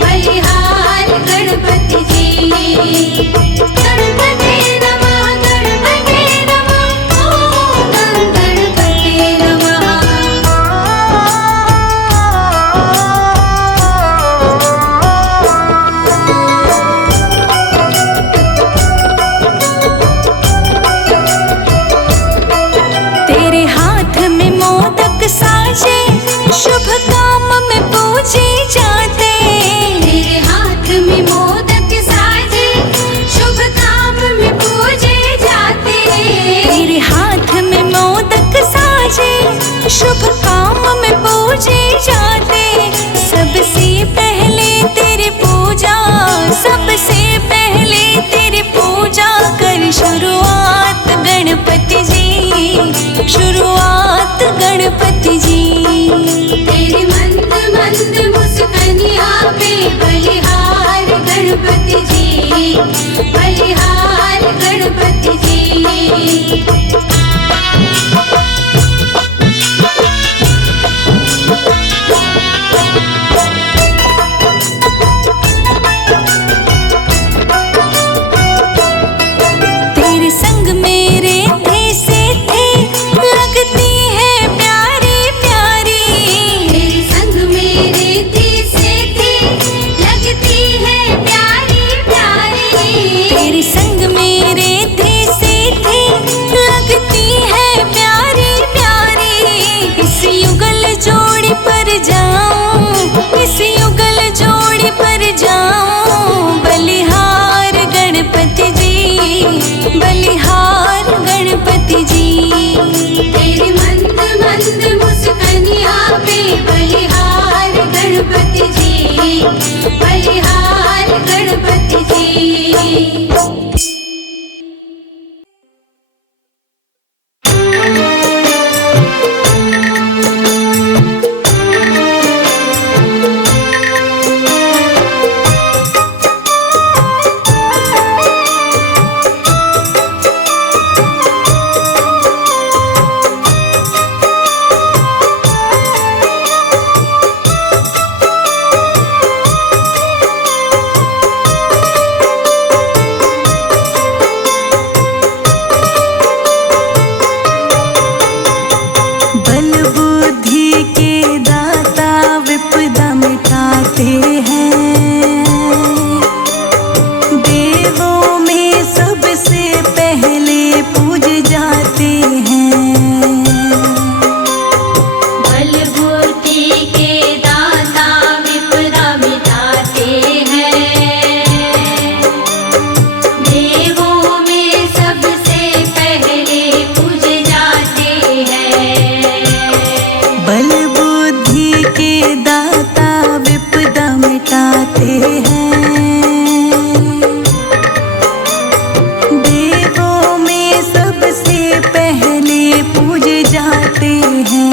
बलिहार गणपति जी। गणपति नमः, गणपति नमः, ओम गणपति नमः। तेरे हाथ में मोदक साजे, शुभ काम में पूजे जाते। तेरे हाथ में मोदक साजे, शुभ काम में पूजे जाते। तेरे हाथ में मोदक साजे, शुभ काम में पूजे जाते। सबसे पहले तेरी पूजा, सबसे पहले तेरी पूजा कर शुरुआत गणपति जी, शुरुआत गणपति जी। तेरी मंद मंद मुस्कानिया पे बलिहार गणपति जी, बलिहार गणपति जी। तेरे संग मेरे थे से थे, लगती है प्यारी प्यारी। तेरे संग मेरे थे से थे, लगती है प्यारी प्यारी। तेरे संग मेरे थे से थे, लगती है प्यारी प्यारी। इस युगल जोड़ी पर जाऊं, इस युगल जोड़ी पर जाऊं। बलिहार गणपति जी, बलिहार गणपति जी। तेरी मंद मंद मुस्कानिया पे बलिहार गणपति जी, बलिहार गणपति जी। बल बुद्धि के दाता विपदा मिटाते हैं। देवों में सबसे पहले पूज जाते हैं। बल बुद्धि के दाता विपदा मिटाते हैं। देवों में सबसे पहले पूज जाते हैं। बल बुद्धि के दाता विपदा मिटाते हैं। देवों में सबसे पहले पूज जाते हैं।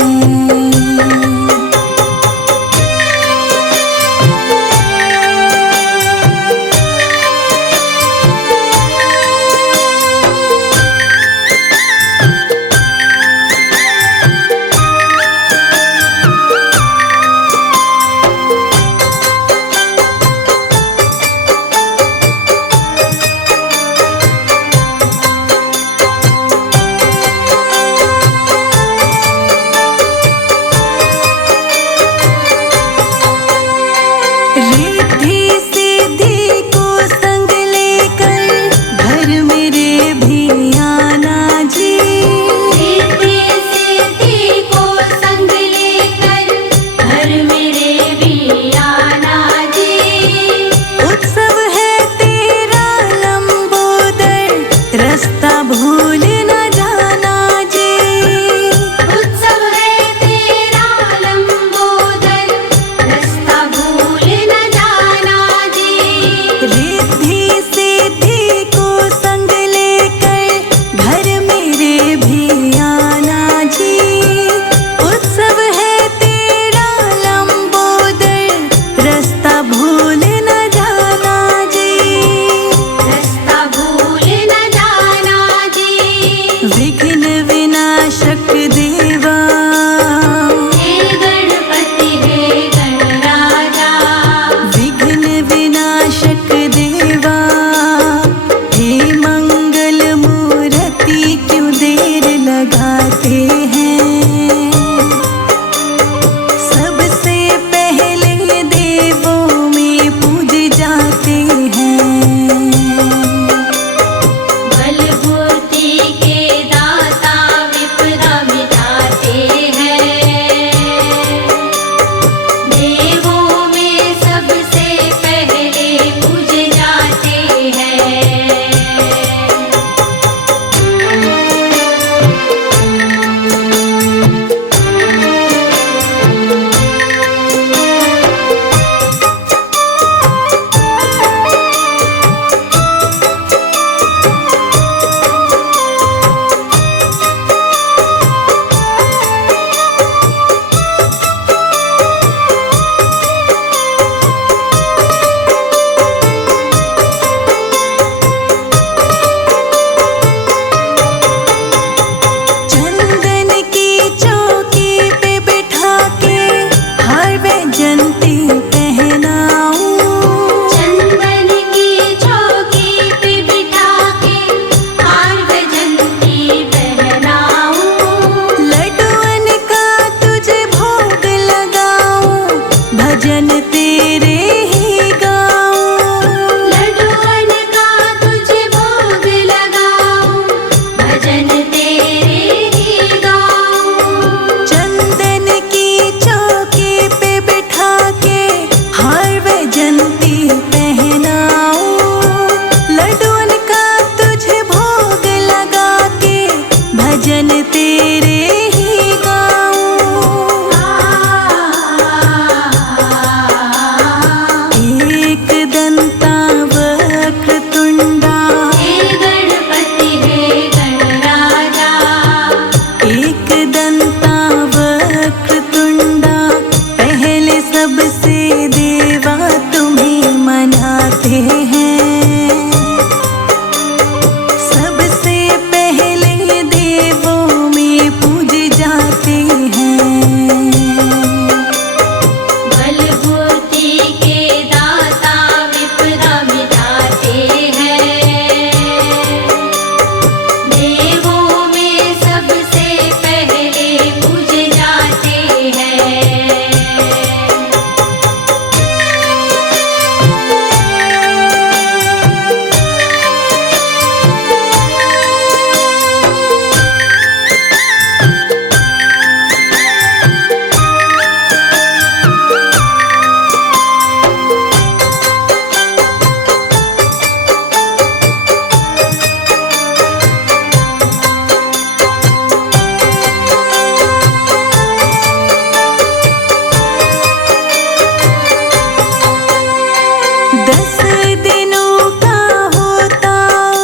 10 दिनों का होता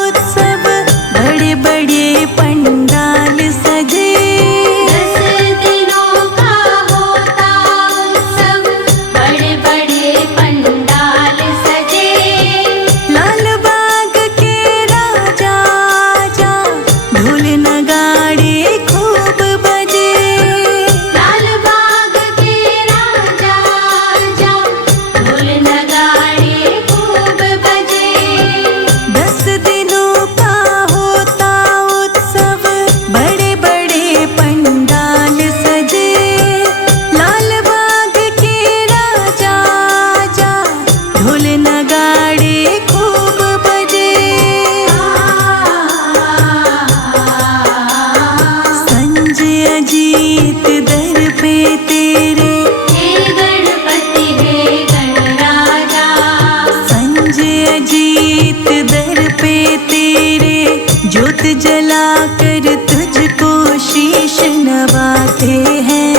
उत्सव, बड़े बड़े पंडाल सजे। 10 दिनों का होता उत्सव, बड़े बड़े पंडाल सजे। लाल बाग के राजा आजा, ढोल नगाड़े खूब बजे। लाल बाग के राजा आजा, ढोल नगाड़े खूब बजे। 10 दिनों का होता उत्सव, बड़े बड़े पंडाल सजे। लाल बाग के राजा आजा, ढोल नगाड़े खूब बजे। संजय अजीत दर पे तेरे, हे गणपति हे गणराजा। संजय अजीत दर पे तेरे, ज्योत जलाकर तुझको शीश नवाते हैं।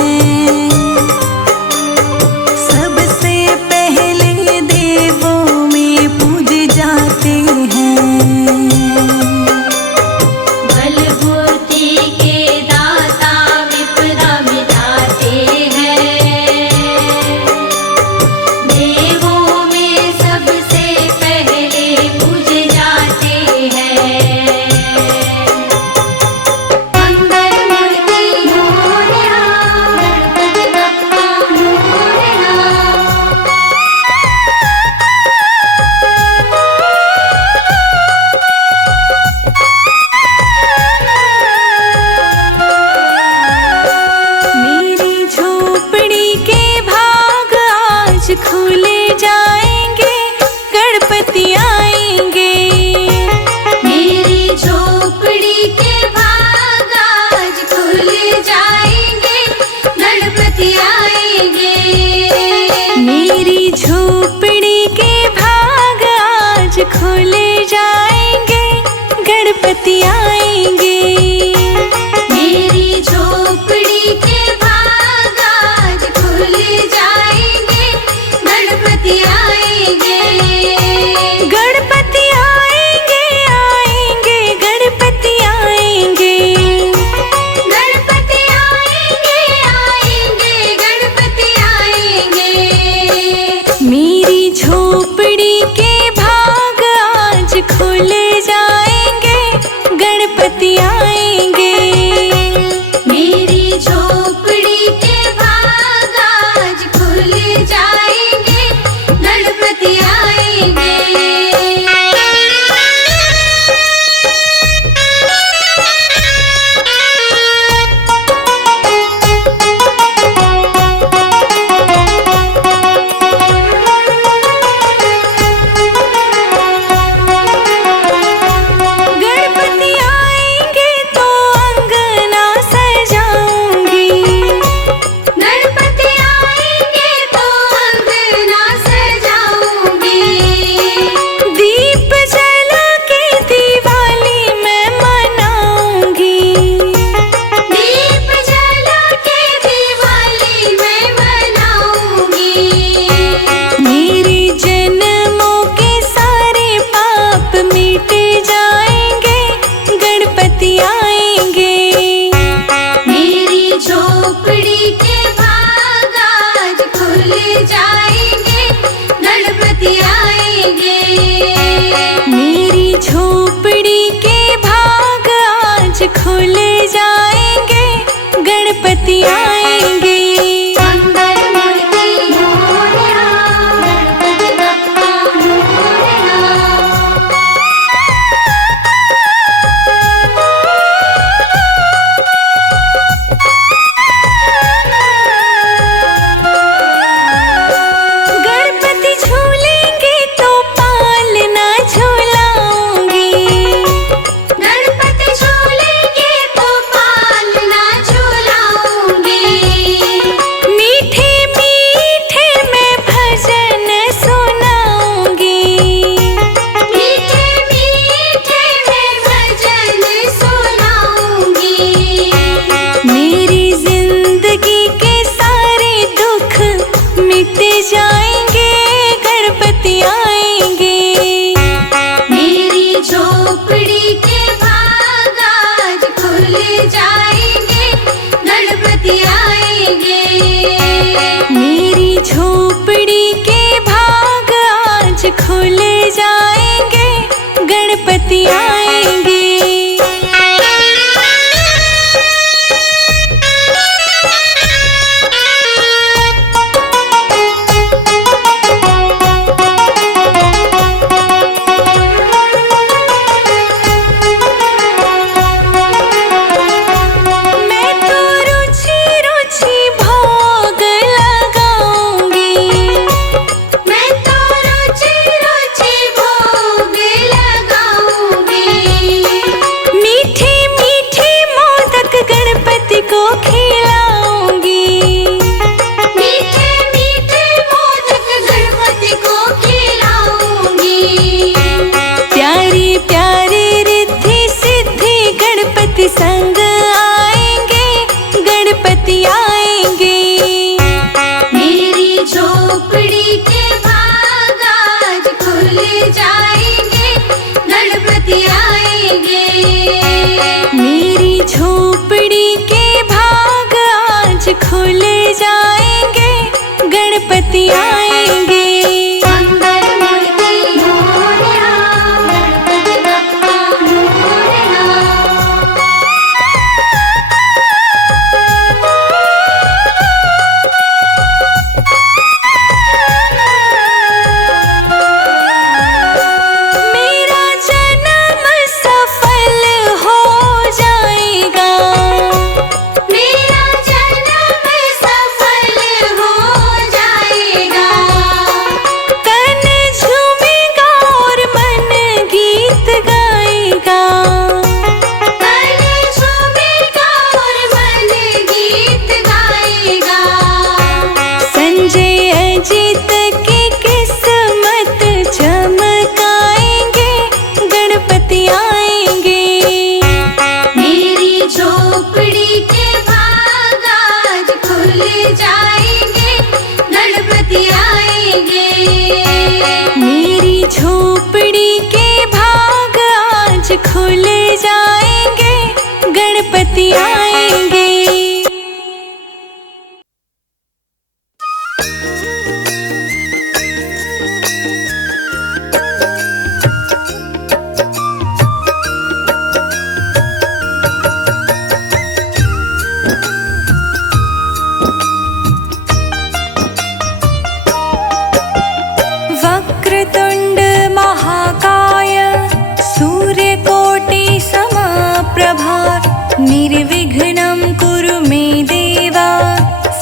सबसे पहले देवों में पूजे जाते हैं। बलबुद्धि के दाता विपदा मिटाते हैं। देवों में सबसे पहले पूजे जाते हैं। खुल जाएंगे, गणपति आएंगे। मैं तो रुचि रुचि भोग लगाऊंगी, मैं तो रुचि रुचि भोग लगाऊंगी। मीठे मीठे मोदक गणपति को खिलाऊंगी। मीठे मीठे मोदक गणपति को खिलाऊंगी। प्यारी प्यारी रिद्धि सिद्धि गणपति संग आएंगे, गणपति आएंगे। मेरी झोपड़ी के भाग आज खुल जाएंगे, गणपति आएंगे। मेरी झोपड़ी के भाग आज खुल जाएंगे, गणपति आएंगे। मंगल मूर्ति मोरया, गणपति बप्पा मोरया। मेरा जन्म सफल हो जाएगा, मेरा जन्म सफल हो जाएगा। तन झूमेगा और मन गीत गाएगा। तन झूमेगा और मन गीत गाएगा। संजय अजित की किस्मत चमकाएंगे, गणपति आएंगे। मेरी झोपड़ी के भाग आज खुल जाएंगे, गणपति आएंगे। मेरी झोपड़ी के भाग आज खुल जाएंगे, गणपति आएंगे। वक्रतुंड महाकाय सूर्यकोटि समप्रभा निर्विघ्नं कुरु मे देवा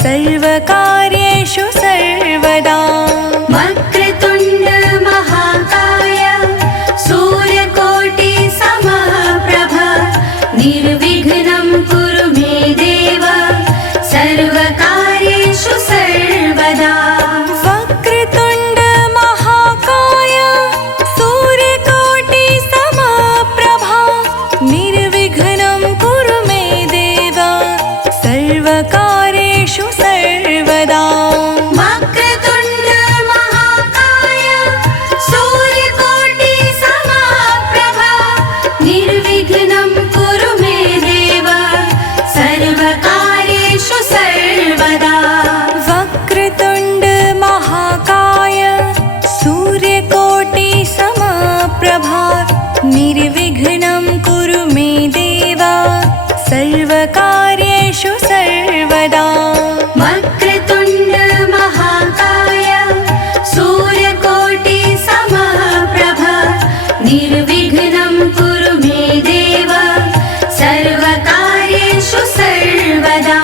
सर्वकार्येषु सर्वदा। वक्रतुंड महाकाय सूर्यकोटि समप्रभा निर्विघ्नं कुरु मे देव सर्वकार्येषु सर्वदा। वक्रतुंड महाकाय सूर्यकोटि समप्रभा निर्विघ्नं कुरु मे देवा सर्वकार्येषु सर्वदा। वक्रतुंड महाकाय सूर्यकोटि समप्रभा निर्विघ्नं कुरु मे देव सर्वकार्येषु सर्वदा। वक्रतुंड महाकाय सूर्यकोटि समप्रभा निर्विघ्नं कुरु मे देवा सर्वकार्येषु सर्वदा। वक्रतुंड महाकाय सूर्यकोटि समप्रभा निर्विघ्नं कुरु मे देव सर्वकार्येषु सर्वदा।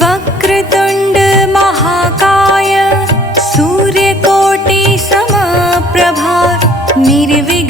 वक्रतुंड महाकाय सूर्यकोटि समप्रभा निर्विघ्नं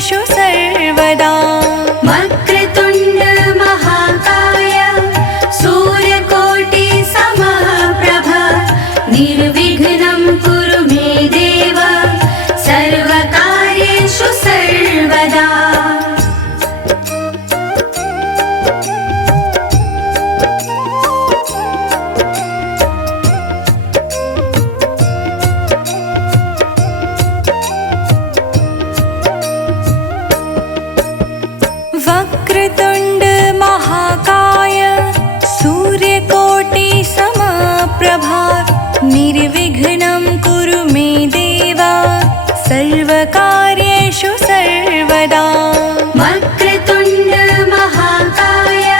वक्रतुण्डमहाकायेषु सर्वदा वक्रतुण्ड महाकाय सूर्यकोटि समप्रभ निर्विघ्नं कुरु मे देव सर्वकार्येषु सर्वदा वक्रतुण्ड महाकाय सूर्यकोटि समप्रभा निर्विघ्नं कुरु मे देव सर्वकार्येषु सर्वदा वक्रतुण्ड महाकाय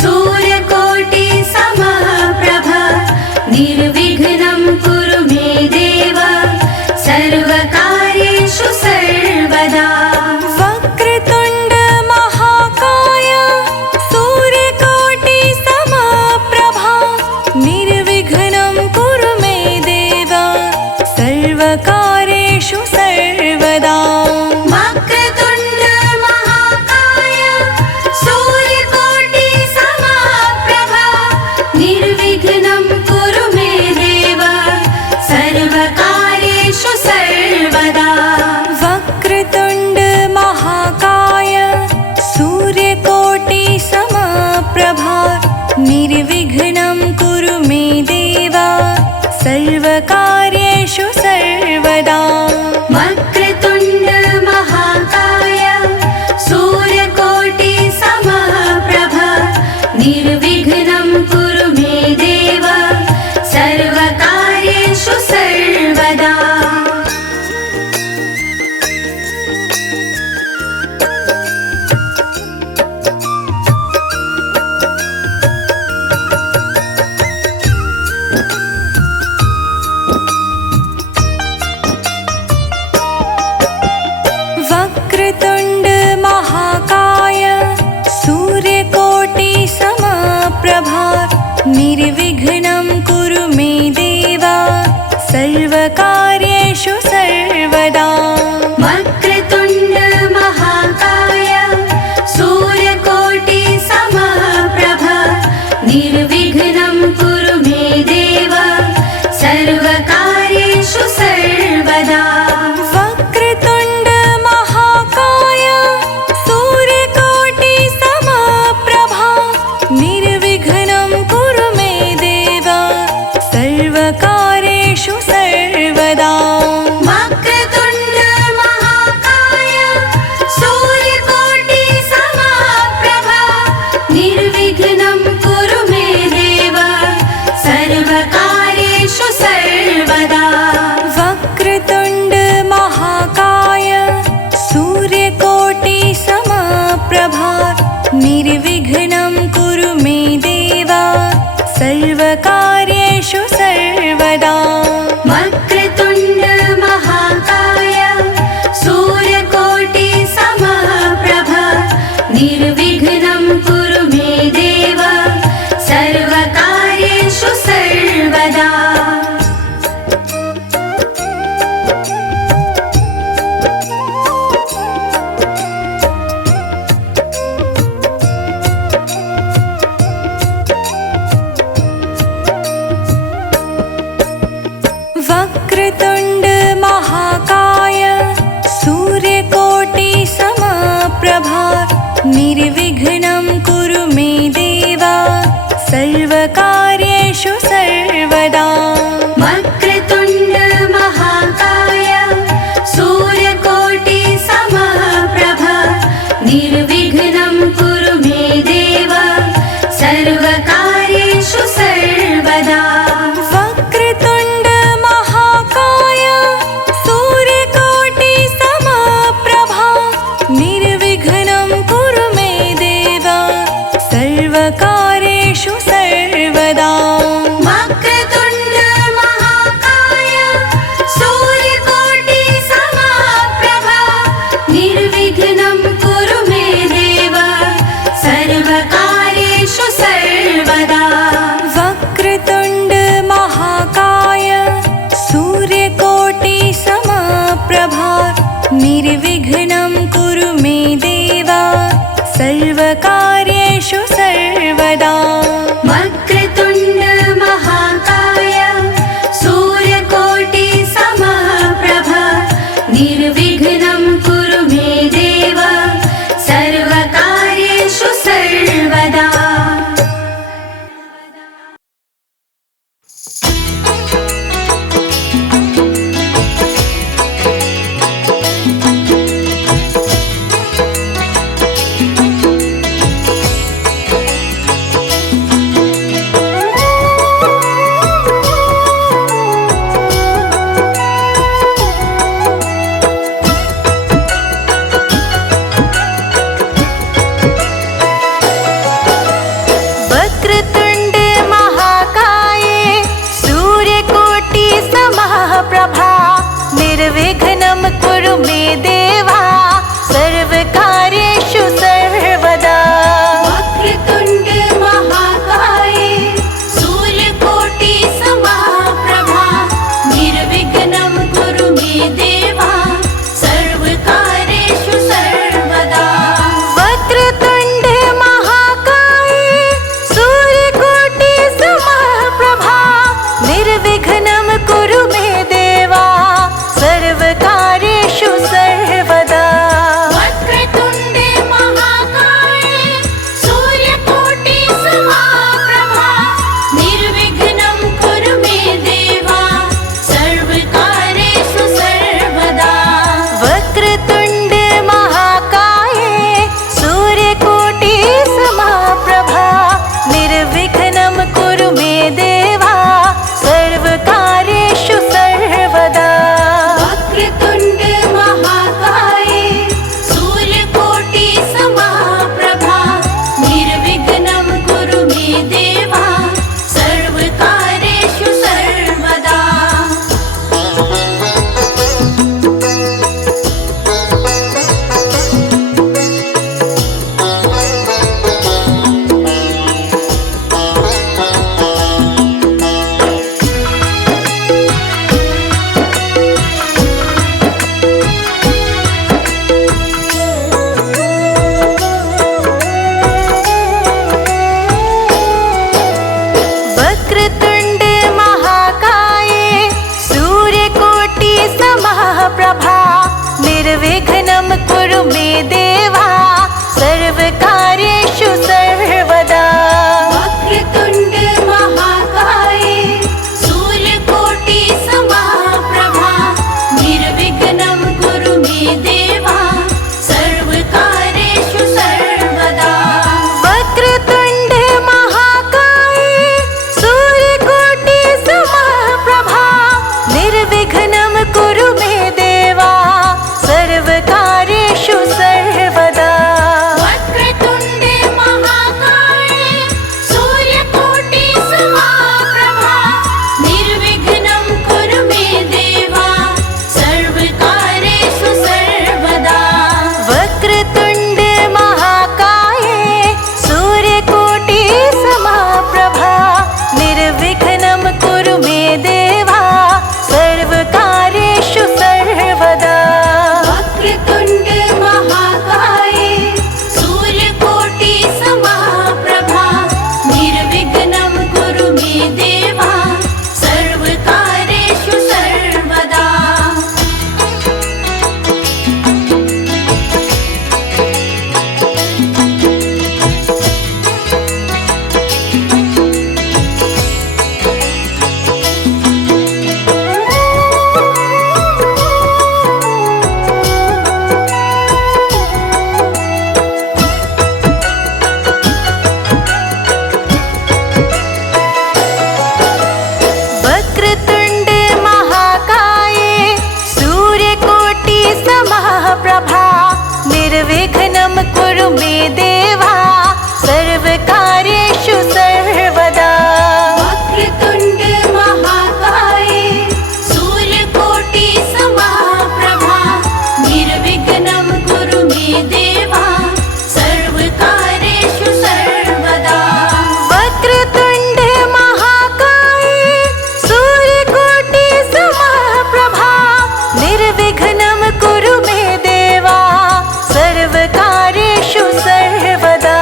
सूर्यकोटि समप्रभ निर्विघ्नं कुरु मे देव सर्वकार्येषु सर्वदा वक्रतुण्ड महाकाय सूर्यकोटि समप्रभा निर्विघ्नं कुरु मे देव सर्वकार्येषु सर्वदा वक्रतुण्ड महाकाय सूर्यकोटि समप्रभ निर्विघ्नं कुरु मे देव सर्वकार्येषु सर्वदा वक्रतुण्ड महाकाय सूर्यकोटि समप्रभा निर्विघ्नं कुरु मे देव सर्वकार्येषु सर्वदा वक्रतुण्ड महाकाय सूर्यकोटि समप्रभ निर्विघ्नं कुरु मे देव सर्वकार्येषु सर्वदा वक्रतुण्ड महाकाय सूर्यकोटि समप्रभा निर्विघ्नं कुरु मे देव सर्वकार्येषु सर्वदा वक्रतुण्ड महाकाय सूर्यकोटि समप्रभ निर्विघ्नं कुरु मे देव सर्वकार्येषु सर्वदा वक्रतुण्ड महाकाय देवा सर्वकार्येषु सर्वदा। वक्रतुण्ड महाकाय सूर्यकोटि समप्रभा निर्विघ्नं कुरु मे देवा सर्वकार्येषु सर्वदा।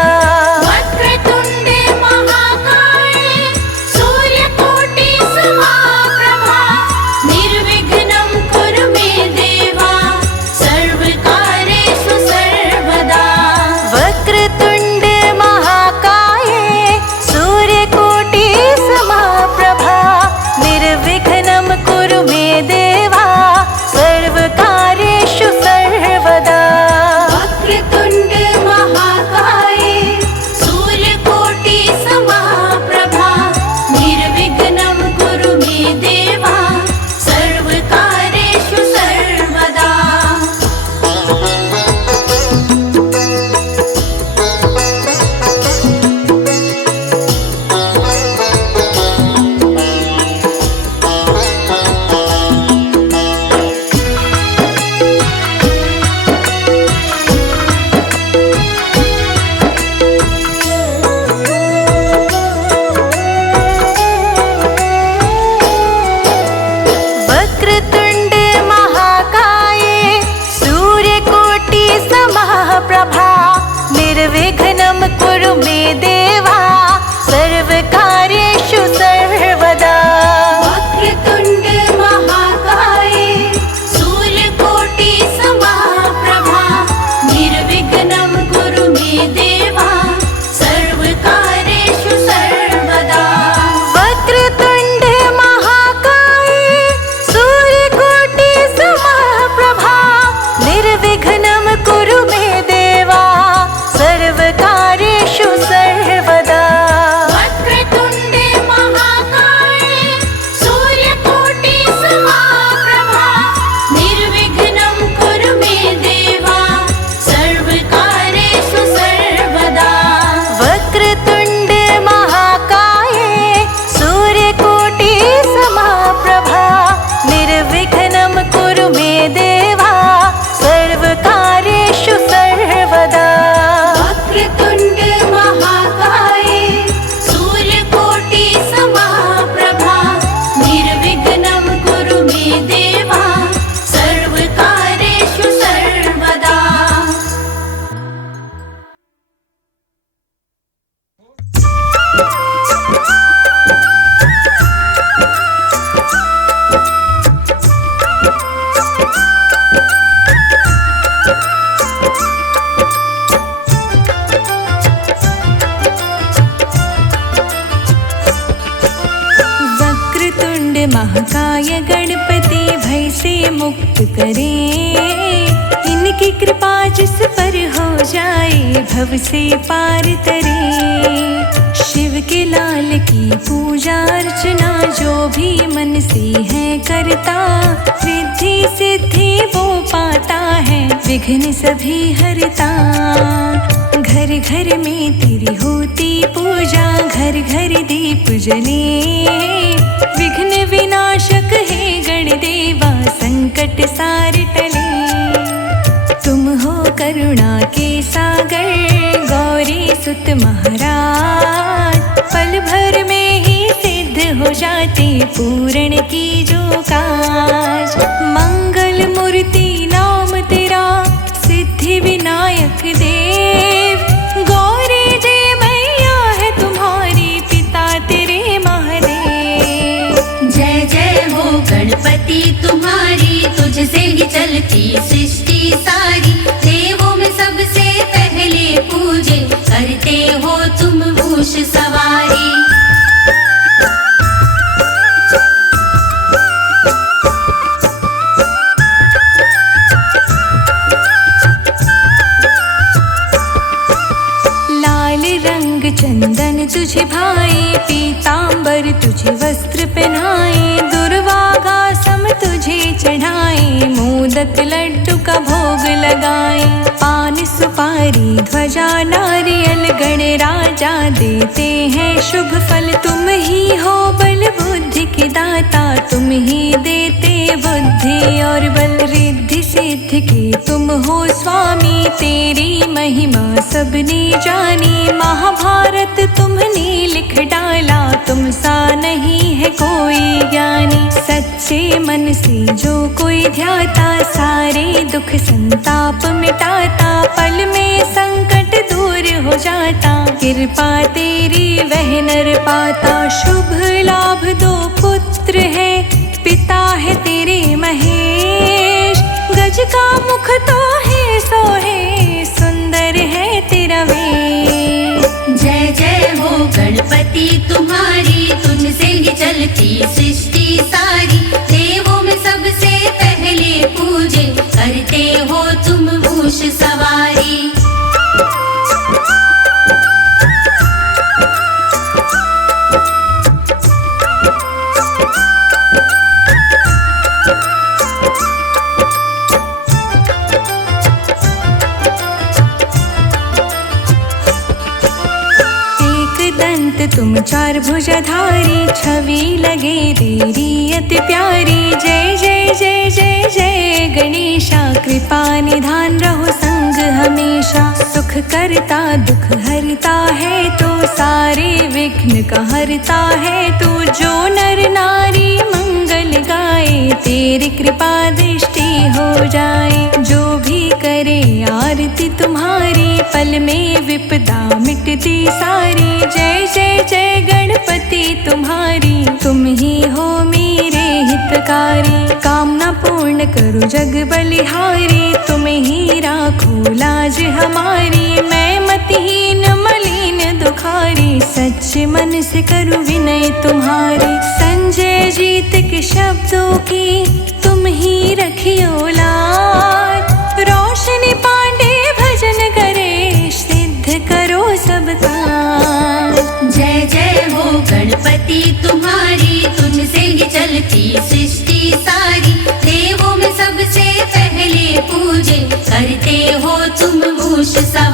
वक्रतुण्डे महाकाये सूर्यकोटि समप्रभा निर्विघ्नं कुरु मे देवा सर्वकार्येषु सर्वदा। वक्रतुण्ड महाकाय सूर्यकोटि समप्रभा निर्विघ्नं कुरु मे देवा सर्वकार्येषु सर्वदा। वक्रतुण्डे महाकाये सूर्यकोटि समप्रभा निर्विघ्नं कुरु मे देवा सर्वकार्येषु सर्वदा। वक्रतुण्ड महाकाय सूर्यकोटि समप्रभा निर्विघ्नं कुरु मे देवा सर्वकार्येषु सर्वदा। वक्रतुण्डे महाकाये सूर्यकोटि समप्रभा निर्विघ्नं कुरु मे देवा सर्वकार्येषु सर्वदा। वक्रतुण्ड महाकाय सूर्यकोटि समप्रभा निर्विघ्नं कुरु मे देवा सर्वकार्येषु सर्वदा। वक्रतुण्डे महाकाये सूर्यकोटि समप्रभा निर्विघ्नं कुरु मे देवा सर्वकार्येषु सर्वदा। वक्रतुण्ड महाकाय सूर्यकोटि समप्रभा निर्विघ्नं कुरु मे देवा सर्वकार्येषु सर्वदा। वक्रतुण्डे महाकाये सूर्यकोटि समप्रभा निर्विघ्नं कुरु मे देवा सर्वकार्येषु सर्वदा। वक्रतुण्ड महाकाय गणपति भय से मुक्त करे इनकी कृपा जिस पर हो जाए भव से पार तरे। शिव के लाल की पूजा अर्चना जो भी मन से है करता रिद्धि सिद्धि वो पाता है विघ्न सभी हरता। घर घर में तेरी होती पूजा घर घर दीप जले विघ्न विनाशक है गणदेवा संकट सार टले। तुम हो करुणा के सागर गौरी सुत महाराज पल भर में ही सिद्ध हो जाते पूर्ण की जो काज। मंगल मूर्ति नाम तेरा सिद्धि विनायक देव गौरी जय मैया है तुम्हारी पिता तेरे महादेव। जय जय हो गणपति तुम्हारी तुझसे ही चलती सृष्टि सारी। देवों में सबसे पहले पूजे करते हो तुम मूष सवारी। लाल रंग चंदन तुझे भाए पीतांबर तुझे वस्त्र पहनाए दुर्वाघासम तुझे चढ़ाए मोदक लड्डू का भोग लगाए। पान सुपारी ध्वजा नारियल गणराजा देते हैं शुभ फल। तुम ही हो बल बुद्धि के दाता तुम ही देते बुद्धि और बल। रिद्धि सिद्धि के तुम हो स्वामी तेरी महिमा सबने जानी, महाभारत तुमने लिख डाला, तुम सा नहीं है कोई ज्ञानी। सच्चे मन से जो कोई ध्याता, सारे दुख संताप मिटाता, पल में संकट दूर हो जाता, कृपा तेरी वह नर पाता। शुभ लाभ दो पुत्र है, पिता है तेरे महेश, गज का मुख तो है सो है, सुंदर है तेरा वेश। जय जय हो गणपति तुम्हारी, तुझसे ही चलती सृष्टि सारी, देवों में सबसे पहले पूजे, करते हो तुम मूष सवारी। तुम चार भुजधारी, छवि लगे तेरी अति प्यारी। जय जय जय जय जय गणेशा, कृपा निधान रहो संग हमेशा। सुख करता दुख हरता है तो, सारे विघ्न का हरता है तू। जो नर नारी मंगल गाए, तेरी कृपा दृष्टि हो जाए। जो भी करे आरती तुम्हारी, पल में विपदा मिटती सारी। जय जय जय गणपति तुम्हारी, तुम ही हो मेरे हितकारी। कामना पूर्ण करो जग बलिहारी, तुम ही राखो लाज हमारी। मैं मतिहीन मलिन दुखारी, सच्चे मन से करूं विनय तुम्हारी। संजय जीत के शब्दों की तुम ही रखियो लाज, रोशनी पांडे भजन करे, सिद्ध करो सब काज। जय जय हो गणपति तुम्हारी, तुझसे ही चलती सृष्टि सारी, देवों में सबसे पहले पूजे, करते हो तुम मूष सवारी।